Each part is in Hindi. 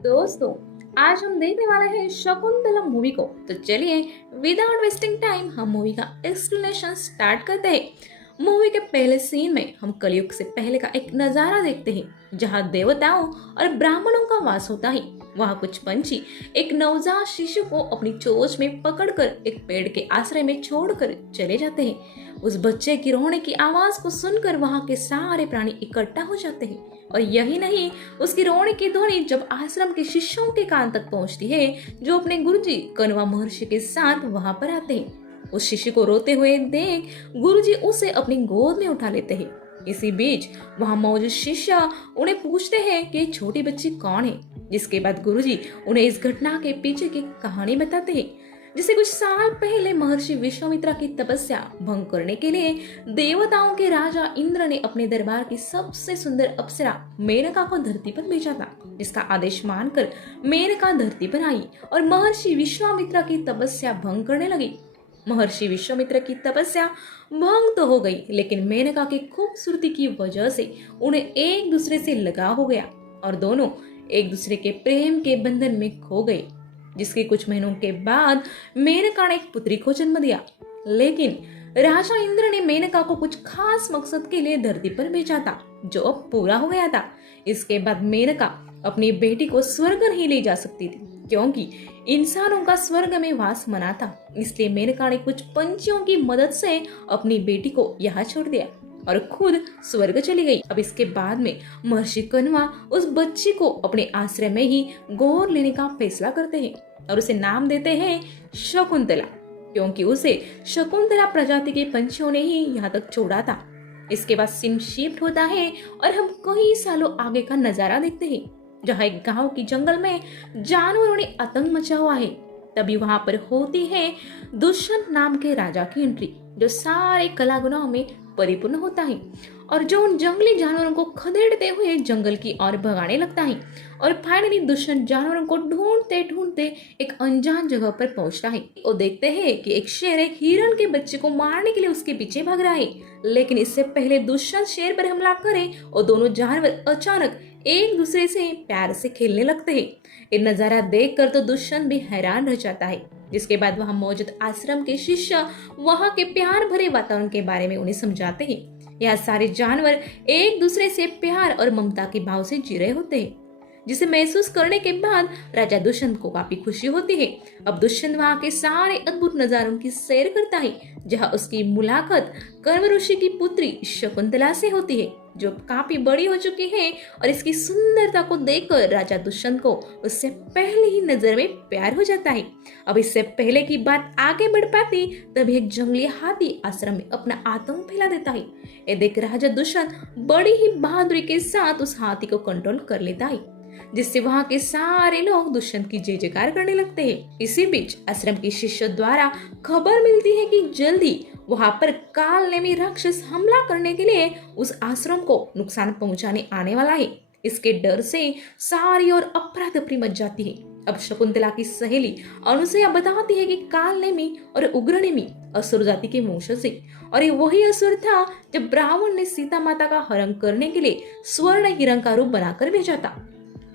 दोस्तों, आज हम देखने वाले हैं शकुंतलम मूवी को। तो चलिए विदाउट वेस्टिंग टाइम हम मूवी का एक्सप्लेनेशन स्टार्ट करते हैं। मूवी के पहले सीन में हम कलयुग से पहले का एक नजारा देखते हैं जहां देवताओं और ब्राह्मणों का वास होता है। वहां कुछ पंछी एक नवजात शिशु को अपनी चोंच में पकड़कर एक पेड़ के आश्रय में छोड़कर चले जाते हैं। उस बच्चे की रोने की आवाज को सुनकर वहां के सारे प्राणी इकट्ठा हो जाते हैं। और यही नहीं, उसकी रोने की ध्वनि जब आश्रम के शिष्यों के कान तक पहुंचती है जो अपने गुरुजी कण्वा महर्षि के साथ वहां पर आते हैं। उस शिशु को रोते हुए देख गुरुजी उसे अपनी गोद में उठा लेते हैं। इसी बीच वहां मौजूद शिष्य उन्हें पूछते हैं कि ये छोटी बच्ची कौन है, जिसके बाद गुरुजी उन्हें इस घटना के पीछे की कहानी बताते हैं। जिसे कुछ साल पहले महर्षि विश्वामित्र की तपस्या भंग करने के लिए देवताओं के राजा इंद्र ने अपने दरबार की सबसे सुंदर अप्सरा मेनका को धरती पर भेजा था, जिसका आदेश मानकर मेनका धरती पर आई और महर्षि विश्वामित्र की तपस्या भंग करने लगी। महर्षि विश्वामित्र की तपस्या भंग तो हो गई, लेकिन मेनका की खूबसूरती की वजह से उन्हें एक दूसरे से लगाव हो गया और दोनों एक दूसरे के प्रेम के बंधन में खो गए। जिसके कुछ महीनों के बाद मेनका ने एक पुत्री को जन्म दिया। लेकिन राजा इंद्र ने मेनका को कुछ खास मकसद के लिए धरती पर भेजा था, जो अब पूरा हो गया था। इसके बाद मेनका अपनी बेटी को स्वर्ग नहीं ले जा सकती थी, क्योंकि इंसानों का स्वर्ग में वास मना था। इसलिए मेनका ने कुछ पंछियों की मदद से अपनी बेटी को यहाँ छोड़ दिया और खुद स्वर्ग चली गई। अब इसके बाद में महर्षि कण्वा उस बच्ची को अपने आश्रय में ही गोद लेने का फैसला करते हैं और उसे नाम देते हैं शकुंतला, क्योंकि उसे शकुंतला प्रजाति के पंछियों ने ही यहाँ तक छोड़ा था। इसके बाद सीन शिफ्ट होता है और हम कई सालों आगे का नजारा देखते हैं, जहाँ एक गांव की जंगल में जानवरों ने आतंक मचा हुआ है। तभी वहां पर होती है दुष्यंत नाम के राजा की एंट्री, जो सारे कला गुणों में परिपूर्ण होता है और जो उन जंगली जानवरों को खदेड़ते हुए जंगल की ओर भगाने लगता है। और फाइनली दुष्यंत जानवरों को ढूंढते ढूंढते एक अनजान जगह पर पहुंचता है। वो देखते हैं कि एक शेर एक हिरण के बच्चे को मारने के लिए उसके पीछे भाग रहा है। लेकिन इससे पहले दुष्यंत शेर पर हमला करे और दोनों जानवर अचानक एक दूसरे से प्यार से खेलने लगते हैं। ये नजारा देखकर तो दुष्यंत भी हैरान रह जाता है। जिसके बाद वहां मौजूद आश्रम के शिष्य वहां के प्यार भरे वातावरण के बारे में उन्हें समझाते हैं। यह सारे जानवर एक दूसरे से प्यार और ममता के भाव से जी रहे होते हैं, जिसे महसूस करने के बाद राजा दुष्यंत को काफी खुशी होती है। अब दुष्यंत वहां के सारे अद्भुत नजारों की सैर करता है, जहां उसकी मुलाकात कण्व ऋषि की पुत्री शकुंतला से होती है, जो काफी बड़ी हो चुकी है। और इसकी सुंदरता को देखकर राजा दुष्यंत को उससे पहले ही नजर में प्यार हो जाता है। अब इससे पहले की बात आगे बढ़ पाती तभी एक जंगली हाथी आश्रम में अपना आतंक फैला देता है। ये देख राजा दुष्यंत बड़ी ही बहादुरी के साथ उस हाथी को कंट्रोल कर लेता है, जिससे वहां के सारे लोग दुष्यंत की जय जयकार करने लगते हैं। इसी बीच आश्रम के शिष्य द्वारा खबर मिलती है कि जल्दी वहां पर काल नेमी राक्षस हमला करने के लिए उस आश्रम को नुकसान पहुंचाने आने वाला है। इसके डर से सारी और अफरा तफरी मच जाती है। अब शकुंतला की सहेली अनुसुईया बताती है कि काल नेमी और उग्रनेमी असुर जाति के वंशज है और ये वही असुर था जब रावण ने सीता माता का हरण करने के लिए स्वर्ण हिरण का रूप बनाकर भेजा था।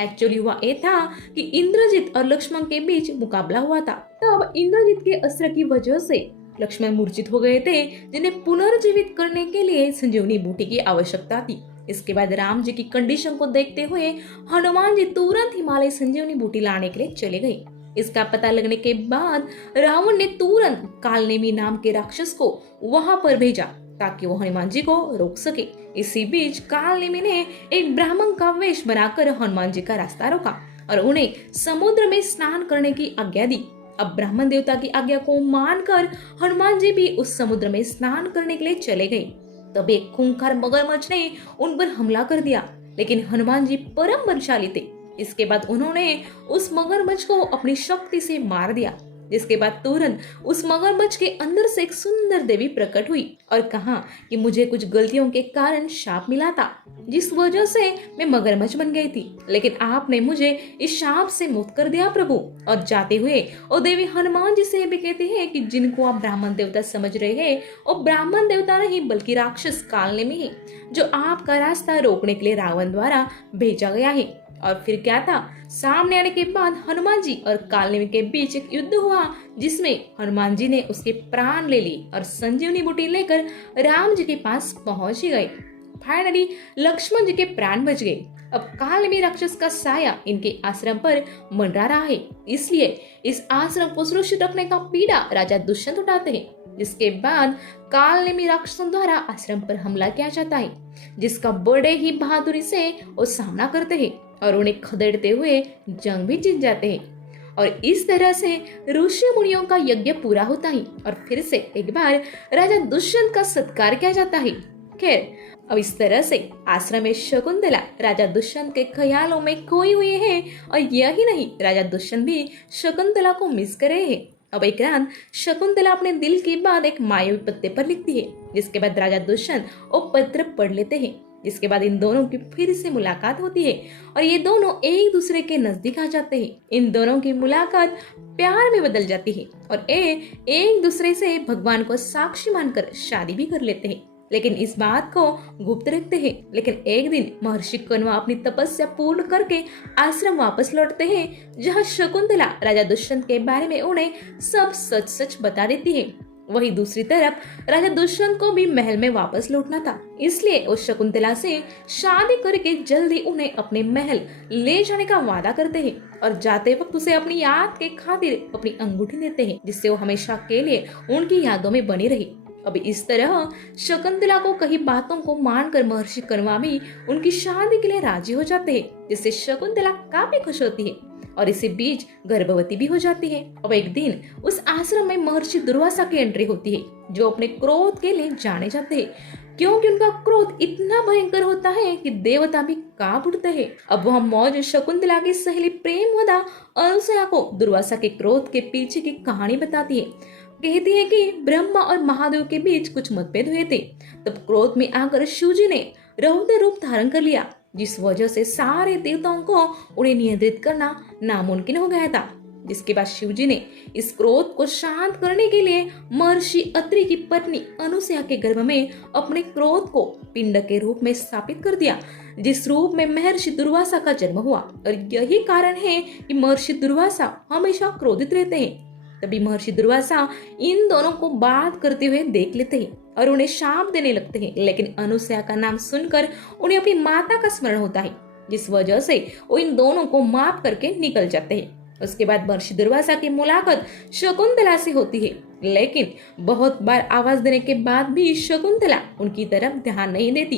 एक्चुअली हुआ ये था कि इंद्रजीत और लक्ष्मण के बीच मुकाबला हुआ था। तब इंद्रजीत के अस्त्र की वजह से लक्ष्मण मूर्छित हो गए थे, जिन्हें पुनर्जीवित करने के लिए संजीवनी बूटी की आवश्यकता थी। इसके बाद राम जी की कंडीशन को देखते हुए हनुमान जी तुरंत हिमालय संजीवनी बूटी लाने के लिए चले गए। इसका पता लगने के बाद रावण ने तुरंत कालनेमी नाम के राक्षस को वहां पर भेजा ताकि वो हनुमान जी को रोक सके। इसी बीच कालनेमी ने एक ब्राह्मण का वेश बनाकर हनुमान जी का रास्ता रोका और उन्हें समुद्र में स्नान करने की आज्ञा दी। अब ब्राह्मण देवता की आज्ञा को मानकर हनुमान जी भी उस समुद्र में स्नान करने के लिए चले गए। तब एक खूंखार मगरमच्छ ने उन पर हमला कर दिया, लेकिन हनुमान जी परम बलशाली थे। इसके बाद उन्होंने उस मगरमच्छ को अपनी शक्ति से मार दिया, जिसके बाद तुरंत उस मगरमच्छ के अंदर से एक सुंदर देवी प्रकट हुई और कहा कि मुझे कुछ गलतियों के कारण शाप मिला था, जिस वजह से मैं मगरमच्छ बन गई थी, लेकिन आपने मुझे इस शाप से मुक्त कर दिया प्रभु। और जाते हुए और देवी हनुमान जी से भी कहते हैं कि जिनको आप ब्राह्मण देवता समझ रहे हैं और ब्राह्मण देवता नहीं बल्कि राक्षस कालनेमी है, जो आपका रास्ता रोकने के लिए रावण द्वारा भेजा गया है। और फिर क्या था, सामने आने के बाद हनुमान जी और कालनेमी के बीच एक युद्ध हुआ, जिसमें हनुमान जी ने उसके प्राण ले ली और संजीवनी बूटी लेकर राम जी के पास पहुंच ही गए। फाइनली लक्ष्मण जी के प्राण बच गए। अब कालनेमी राक्षस का साया इनके आश्रम पर मंडरा रहा है, इसलिए इस आश्रम को सुरक्षित रखने का पीड़ा राजा दुष्यंत उठाते हैं। जिसके बाद कालनेमी राक्षसों द्वारा आश्रम पर हमला किया जाता है, जिसका बड़े ही बहादुरी से वो सामना करते हैं और उन्हें खदेड़ते हुए जंग भी जीत जाते हैं। और इस तरह से ऋषि मुनियों का यज्ञ पूरा होता है और फिर से एक बार राजा दुष्यंत का सत्कार किया जाता है। खैर, अब इस तरह से आश्रम में शकुंतला राजा दुष्यंत के ख्यालों में खोई हुई है और यही नहीं, राजा दुष्यंत भी शकुंतला को मिस कर रहे हैं। अब एक रात शकुंतला अपने दिल की बात एक मायावी पत्ते पर लिखती है, जिसके बाद राजा दुष्यंत वो पत्र पढ़ लेते हैं। जिसके बाद इन दोनों की फिर से मुलाकात होती है और ये दोनों एक दूसरे के नजदीक आ जाते हैं। इन दोनों की मुलाकात प्यार में बदल जाती है और एक दूसरे से भगवान को साक्षी मानकर शादी भी कर लेते हैं, लेकिन इस बात को गुप्त रखते हैं। लेकिन एक दिन महर्षि कण्वा अपनी तपस्या पूर्ण करके आश्रम वापस लौटते हैं, जहाँ शकुंतला राजा दुष्यंत के बारे में उन्हें सब सच सच बता देती है। वही दूसरी तरफ राजा दुष्यंत को भी महल में वापस लौटना था, इसलिए वो शकुंतला से शादी करके जल्दी उन्हें अपने महल ले जाने का वादा करते हैं और जाते वक्त उसे अपनी याद के खातिर अपनी अंगूठी देते हैं, जिससे वो हमेशा के लिए उनकी यादों में बनी रही। अब इस तरह शकुंतला को कई बातों को मानकर महर्षि कण्वा भी उनकी शादी के लिए राजी हो जाते हैं, जिससे शकुंतला काफी खुश होती है और इसी बीच गर्भवती भी हो जाती है। अब एक दिन उस आश्रम में महर्षि दुर्वासा की एंट्री होती है, जो अपने क्रोध के लिए जाने जाते हैं, क्योंकि उनका क्रोध इतना भयंकर होता है कि देवता भी कांप उठते हैं। अब वह मौज शकुंतला की सहेली प्रेमवदा अनुसया को दुर्वासा के क्रोध के पीछे की कहानी बताती है। कहती है कि ब्रह्मा और महादेव के बीच कुछ मतभेद हुए थे, तब क्रोध में आकर शिवजी ने रौद्र रूप धारण कर लिया, जिस वजह से सारे देवताओं को उन्हें नियंत्रित करना नामुमकिन हो गया था। जिसके बाद शिवजी ने इस क्रोध को शांत करने के लिए महर्षि अत्रि की पत्नी अनुसया के गर्भ में अपने क्रोध को पिंड के रूप में स्थापित कर दिया, जिस रूप में महर्षि दुर्वासा का जन्म हुआ। और यही कारण है कि महर्षि दुर्वासा हमेशा क्रोधित रहते हैं। तभी महर्षि दुर्वासा इन दोनों को बात करते हुए देख लेते हैं और उन्हें शाप देने लगते हैं, लेकिन अनुसया का नाम सुनकर उन्हें अपनी माता का स्मरण होता है, जिस वजह से वो इन दोनों को माफ करके निकल जाते हैं। उसके बाद महर्षि दुर्वासा की मुलाकात शकुंतला से होती है, लेकिन बहुत बार आवाज देने के बाद भी शकुंतला उनकी तरफ ध्यान नहीं देती,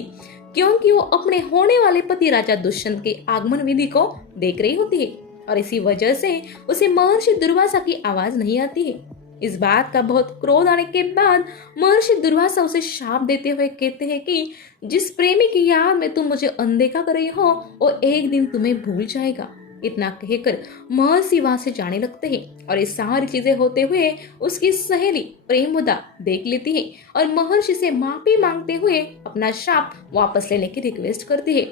क्योंकि वो अपने होने वाले पति राजा दुष्यंत के आगमन विधि को देख रही होती है और इसी वजह से उसे महर्षि दुर्वासा की आवाज नहीं आती है। इस बात का बहुत क्रोध आने के बाद महर्षि दुर्वासा उसे शाप देते हुए कहते हैं कि जिस प्रेमी की याद में तुम मुझे अनदेखा कर रही हो, वो एक दिन तुम्हें भूल जाएगा। इतना कहकर महर्षि वहां से जाने लगते हैं और ये सारी चीजें होते हुए उसकी सहेली प्रेमवदा देख लेती है और महर्षि से माफी मांगते हुए अपना शाप वापस लेने की रिक्वेस्ट करती है।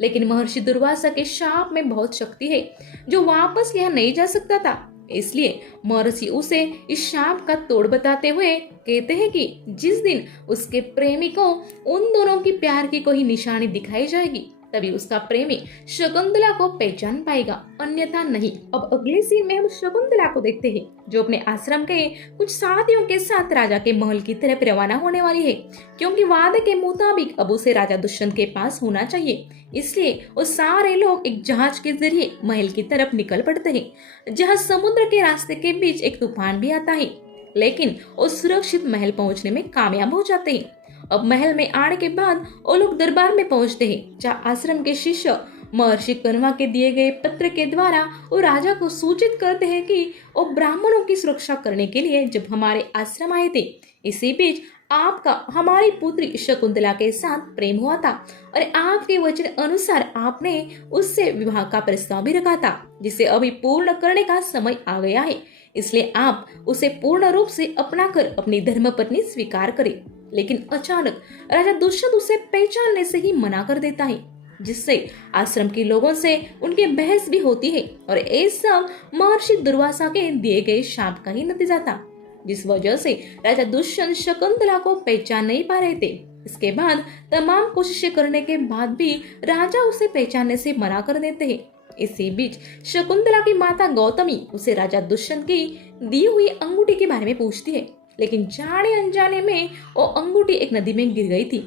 लेकिन महर्षि दुर्वासा के शाप में बहुत शक्ति है, जो वापस लिया नहीं जा सकता था, इसलिए महर्षि उसे इस शाप का तोड़ बताते हुए कहते हैं कि जिस दिन उसके प्रेमी को उन दोनों की प्यार की कोई निशानी दिखाई जाएगी, तभी उसका प्रेमी शकुंतला को पहचान पाएगा, अन्यथा नहीं। अब अगले सीन में हम शकुंतला को देखते हैं, जो अपने आश्रम के कुछ साथियों के साथ राजा के महल की तरफ रवाना होने वाली है, क्योंकि वादे के मुताबिक अब उसे राजा दुष्यंत के पास होना चाहिए। इसलिए वो सारे लोग एक जहाज के जरिए महल की तरफ निकल पड़ते हैं, जहाँ समुद्र के रास्ते के बीच एक तूफान भी आता है, लेकिन वो सुरक्षित महल पहुँचने में कामयाब हो जाते हैं। अब महल में आने के बाद वो लोग दरबार में पहुंचते हैं, जहाँ आश्रम के शिष्य महर्षि कण्वा के दिए गए पत्र के द्वारा वो राजा को सूचित करते हैं कि वो ब्राह्मणों की सुरक्षा करने के लिए जब हमारे आश्रम आए थे, इसी बीच आपका हमारी पुत्री शकुंतला के साथ प्रेम हुआ था और आपके वचन अनुसार आपने उससे विवाह का प्रस्ताव भी रखा था, जिसे अभी पूर्ण करने का समय आ गया है। इसलिए आप उसे पूर्ण रूप से अपनाकर अपनी धर्मपत्नी स्वीकार करें। लेकिन अचानक राजा दुष्यंत उसे पहचानने से ही मना कर देता है, जिससे आश्रम के लोगों से उनकी बहस भी होती है और ये सब महर्षि दुर्वासा के दिए गए शाप का ही नतीजा था, जिस वजह से राजा दुष्यंत शकुंतला को पहचान नहीं पा रहे थे। इसके बाद तमाम कोशिशें करने के बाद भी राजा उसे पहचानने से मना कर देते हैं। इसी बीच शकुंतला की माता गौतमी उसे राजा दुष्यंत की दी हुई अंगूठी के बारे में पूछती है, लेकिन जाने अनजाने में वो अंगूठी एक नदी में गिर गई थी,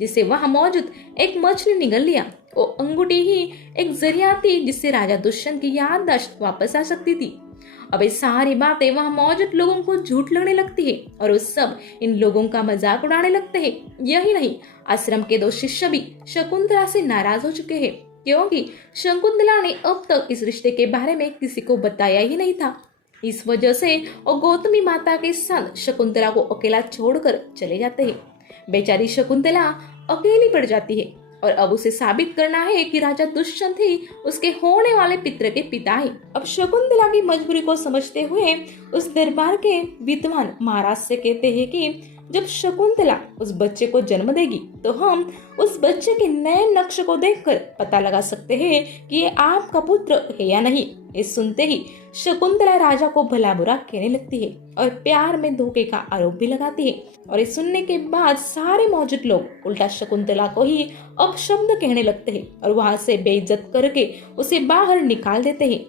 जिसे वहां मौजूद एक मछली निगल लिया। वो अंगूठी ही एक जरिया थी जिससे राजा दुष्यंत की याददाश्त वापस आ सकती थी। अब ये सारी बातें वहां मौजूद लोगों को झूठ लगने लगती है और वो सब इन लोगों का मजाक उड़ाने लगते हैं। यही नहीं, आश्रम के 2 शिष्य भी शकुंतला से नाराज हो चुके हैं, क्योंकि शकुंतला ने अब तक इस रिश्ते के बारे में किसी को बताया ही नहीं था। इस वजह से वो गौतमी माता के साथ शकुंतला को अकेला छोड़कर चले जाते हैं। बेचारी शकुंतला अकेली पड़ जाती है और अब उसे साबित करना है कि राजा दुष्यंत ही उसके होने वाले पितर के पिता है। अब शकुंतला की मजबूरी को समझते हुए उस दरबार के विद्वान महाराज से कहते हैं कि जब शकुंतला उस बच्चे को जन्म देगी तो हम उस बच्चे के नए नक्श को देखकर पता लगा सकते हैं कि ये आपका पुत्र है या नहीं। ये सुनते ही शकुंतला राजा को भला बुरा कहने लगती है और प्यार में धोखे का आरोप भी लगाती है। और ये सुनने के बाद सारे मौजूद लोग उल्टा शकुंतला को ही अपशब्द कहने लगते हैं और वहां से बेइज्जत करके उसे बाहर निकाल देते हैं।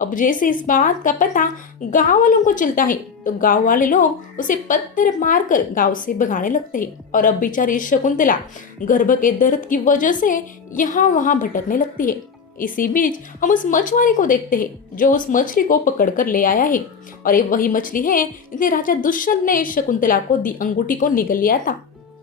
अब जैसे इस बात का पता गांव वालों को चलता है तो गांव वाले लोग उसे पत्थर मारकर गांव से भगाने लगते हैं और अब बेचारी शकुंतला गर्भ के दर्द की वजह से यहाँ वहां भटकने लगती है। इसी बीच हम उस मछुआरे को देखते हैं जो उस मछली को पकड़कर ले आया है और ये वही मछली है जिसने राजा दुष्यंत ने शकुंतला को दी अंगूठी को निगल लिया था।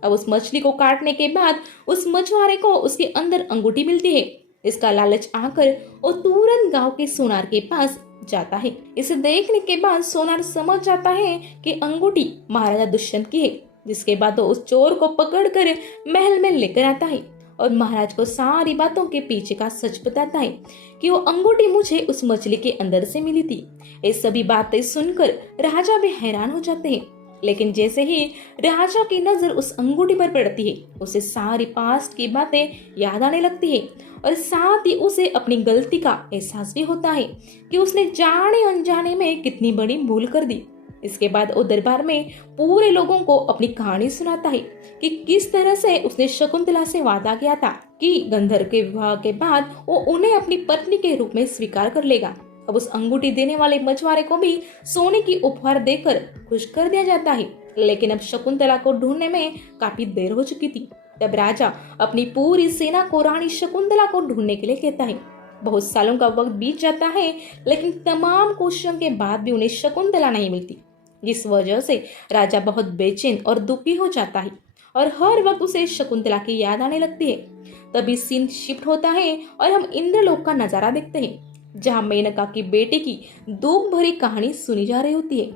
अब उस मछली को काटने के बाद उस मछुआरे को उसके अंदर अंगूठी मिलती है। इसका लालच आकर वो तुरंत गांव के सोनार के पास जाता है। इसे देखने के बाद सोनार समझ जाता है कि अंगूठी महाराजा दुष्यंत की है, जिसके बाद वो उस चोर को पकड़कर महल में लेकर आता है और महाराज को सारी बातों के पीछे का सच बताता है कि वो अंगूठी मुझे उस मछली के अंदर से मिली थी। ये सभी बातें सुनकर राजा भी हैरान हो जाते हैं, लेकिन जैसे ही राजा की नजर उस अंगूठी पर पड़ती है उसे सारी पास्ट की बातें याद आने लगती है और साथ ही उसे अपनी गलती का एहसास भी होता है कि उसने जाने अनजाने में कितनी बड़ी भूल कर दी। इसके बाद वो दरबार में पूरे लोगों को अपनी कहानी सुनाता है कि किस तरह से उसने शकुंतला से वादा किया था कि गंधर्व के विवाह के बाद वो उन्हें अपनी पत्नी के रूप में स्वीकार कर लेगा। अब उस अंगूठी देने वाले मछुआरे को भी सोने की उपहार देकर खुश कर दिया जाता है, लेकिन अब शकुंतला को ढूंढने में काफी देर हो चुकी थी। तब राजा अपनी पूरी सेना को रानी शकुंतला को ढूंढने के लिए कहता है। बहुत सालों का वक्त बीत जाता है, लेकिन तमाम कोशिशों के बाद भी उन्हें शकुंतला नहीं मिलती। इस वजह से राजा बहुत बेचैन और दुखी हो जाता है और हर वक्त उसे शकुंतला की याद आने लगती है। तभी सीन शिफ्ट होता है और हम इंद्रलोक का नजारा देखते हैं, जहाँ मेनका की बेटे की दुख भरी कहानी सुनी जा रही होती है।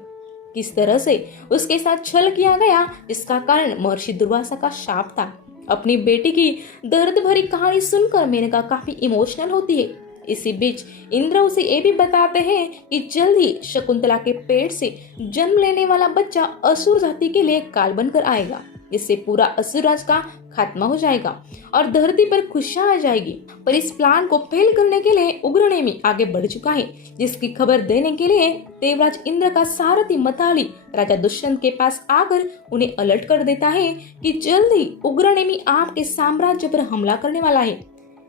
किस तरह से उसके साथ छल किया गया, जिसका कारण महर्षि दुर्वासा का शाप था। अपनी बेटी की दर्द भरी कहानी सुनकर मेनका काफी इमोशनल होती है। इसी बीच इंद्र उसे ये भी बताते हैं कि जल्द ही शकुंतला के पेट से जन्म लेने वाला बच्चा असुर जाति के लिए काल बनकर आएगा, जिससे पूरा असुर राज का खात्मा हो जाएगा और धरती पर खुशियां आ जाएगी। पर इस प्लान को फेल करने के लिए उग्रनेमी आगे बढ़ चुका है, जिसकी खबर देने के लिए देवराज इंद्र का सारथी मथाली राजा दुष्यंत के पास आकर उन्हें अलर्ट कर देता है कि जल्द ही उग्रनेमी आपके साम्राज्य पर हमला करने वाला है।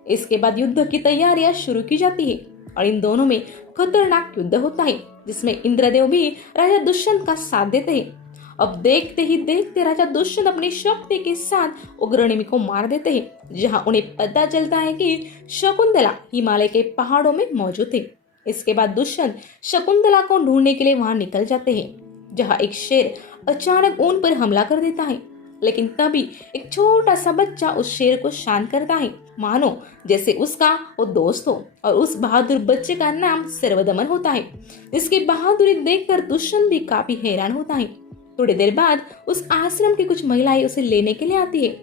इसके बाद युद्ध की तैयारियां शुरू की जाती है और इन दोनों में खतरनाक युद्ध होता है, जिसमें इंद्रदेव भी राजा दुष्यंत का साथ देते हैं। अब देखते ही देखते राजा दुष्यंत अपनी शक्ति के साथ उग्रनेमी को मार देते हैं, जहां उन्हें पता चलता है कि शकुंतला हिमालय के पहाड़ों में मौजूद है। इसके बाद दुष्यंत शकुंतला को ढूंढने के लिए वहां निकल जाते हैं, जहां एक शेर अचानक उन पर हमला कर देता है। लेकिन तभी एक छोटा सा बच्चा उस शेर को शांत करता है, मानो जैसे उसका वो दोस्त हो, और उस बहादुर बच्चे का नाम सर्वदमन होता है। इसकी बहादुरी देखकर दुष्यंत भी काफी हैरान होता है। थोड़ी देर बाद उस आश्रम की कुछ महिलाएं उसे लेने के लिए आती है,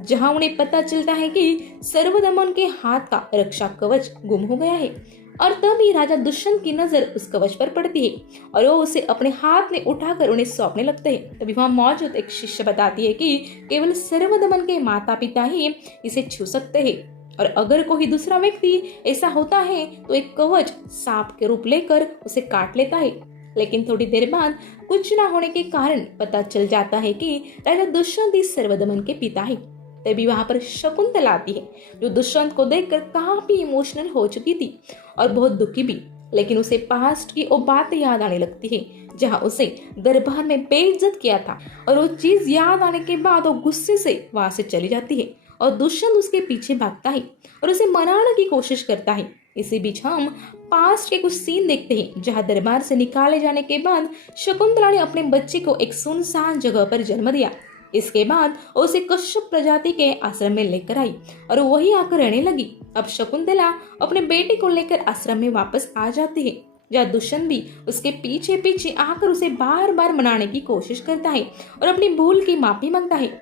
जहां उन्हें पता चलता है कि सर्वदमन के हाथ का रक्षा कवच गुम हो गया है। और तभी राजा दुष्यंत की नजर उस कवच पर पड़ती है और वो उसे अपने हाथ में उठाकर उन्हें सौंपने लगते हैं। तभी वहां मौजूद एक शिष्य बताती है कि केवल सर्वदमन के माता पिता ही इसे छू सकते हैं, और अगर कोई दूसरा व्यक्ति ऐसा होता है तो एक कवच सांप के रूप लेकर उसे काट लेता है। लेकिन थोड़ी देर बाद कुछ ना होने के कारण पता चल जाता है कि राजा दुष्यंत इस सर्वदमन के पिता है। तभी वहां पर शकुंतला आती है, जो दुष्यंत को देखकर काफी इमोशनल हो चुकी थी और बहुत दुखी भी। लेकिन उसे पास्ट की वो बातें याद आने लगती है जहां उसे दरबार में बेइज्जत किया था, और वो चीज याद आने के बाद वो गुस्से से वहां से चली जाती है और दुष्यंत उसके पीछे भागता है और उसे मनाने की कोशिश करता है। इसी बीच हम पास्ट के कुछ सीन देखते हैं जहां दरबार से निकाले जाने के बाद शकुंतला ने अपने बच्चे को एक सुनसान जगह पर जन्म दिया। इसके बाद उसे कश्यप प्रजाति के आश्रम में लेकर आई और वही आकर रहने लगी। अब शकुंतला अपने बेटे को लेकर आश्रम में वापस आ जाती है, जहाँ दुष्यंत भी उसके पीछे पीछे आकर उसे बार बार मनाने की कोशिश करता है और अपनी भूल की माफी मांगता है।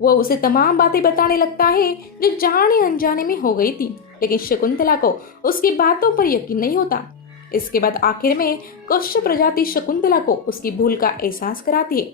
वह उसे तमाम बातें बताने लगता है जो जाने अनजाने में हो गई थी, लेकिन शकुंतला को उसकी बातों पर यकीन नहीं होता। इसके बाद आखिर में कश्यप प्रजाति शकुंतला को उसकी भूल का एहसास कराती है,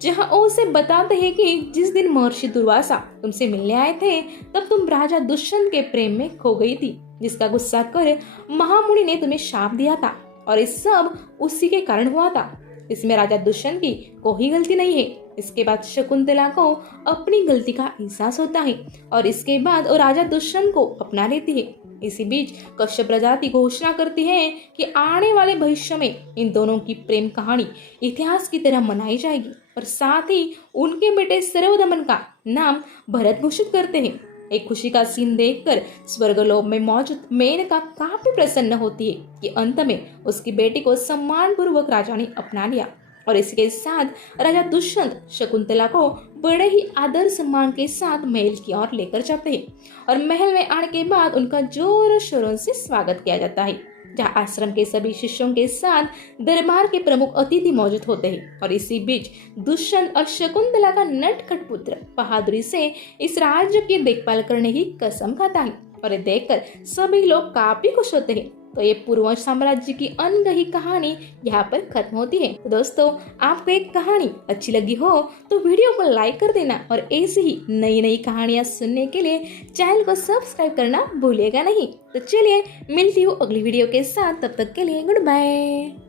जहां वो उसे बताते हैं कि जिस दिन महर्षि दुर्वासा तुमसे मिलने आए थे तब तुम राजा दुष्यंत के प्रेम में खो गई थी, जिसका गुस्सा कर महामुनि ने तुम्हें शाप दिया था और इस सब उसी के कारण हुआ था। इसमें राजा दुष्यंत की कोई गलती नहीं है। इसके बाद शकुंतला को अपनी गलती का एहसास होता है और इसके बाद वो राजा दुष्यंत को अपना लेती है। इसी बीच कश्यप प्रजाति घोषणा करती है कि आने वाले भविष्य में इन दोनों की प्रेम कहानी इतिहास की तरह मनाई जाएगी और साथ ही उनके बेटे सर्वदमन का नाम भरत घोषित करते हैं। एक खुशी का सीन देखकर स्वर्गलोक में मौजूद मेनका काफी प्रसन्न होती है कि अंत में उसकी बेटी को सम्मान पूर्वक राजा ने अपना लिया, और इसके साथ राजा दुष्यंत शकुंतला को बड़े ही आदर सम्मान के साथ महल की ओर लेकर जाते हैं और महल में आने के बाद उनका जोर शोरों से स्वागत किया जाता है, जहाँ आश्रम के सभी शिष्यों के साथ दरबार के प्रमुख अतिथि मौजूद होते हैं। और इसी बीच दुष्यंत और शकुंतला का नटखट पुत्र बहादुरी से इस राज्य की देखभाल करने की कसम खाता है और ये देखकर सभी लोग काफी खुश होते हैं। तो ये पूर्वज साम्राज्य की अनकही कहानी यहाँ पर खत्म होती है। तो दोस्तों, आपको एक कहानी अच्छी लगी हो तो वीडियो को लाइक कर देना और ऐसी ही नई नई कहानियाँ सुनने के लिए चैनल को सब्सक्राइब करना भूलिएगा नहीं। तो चलिए मिलती हूँ अगली वीडियो के साथ, तब तक के लिए गुड बाय।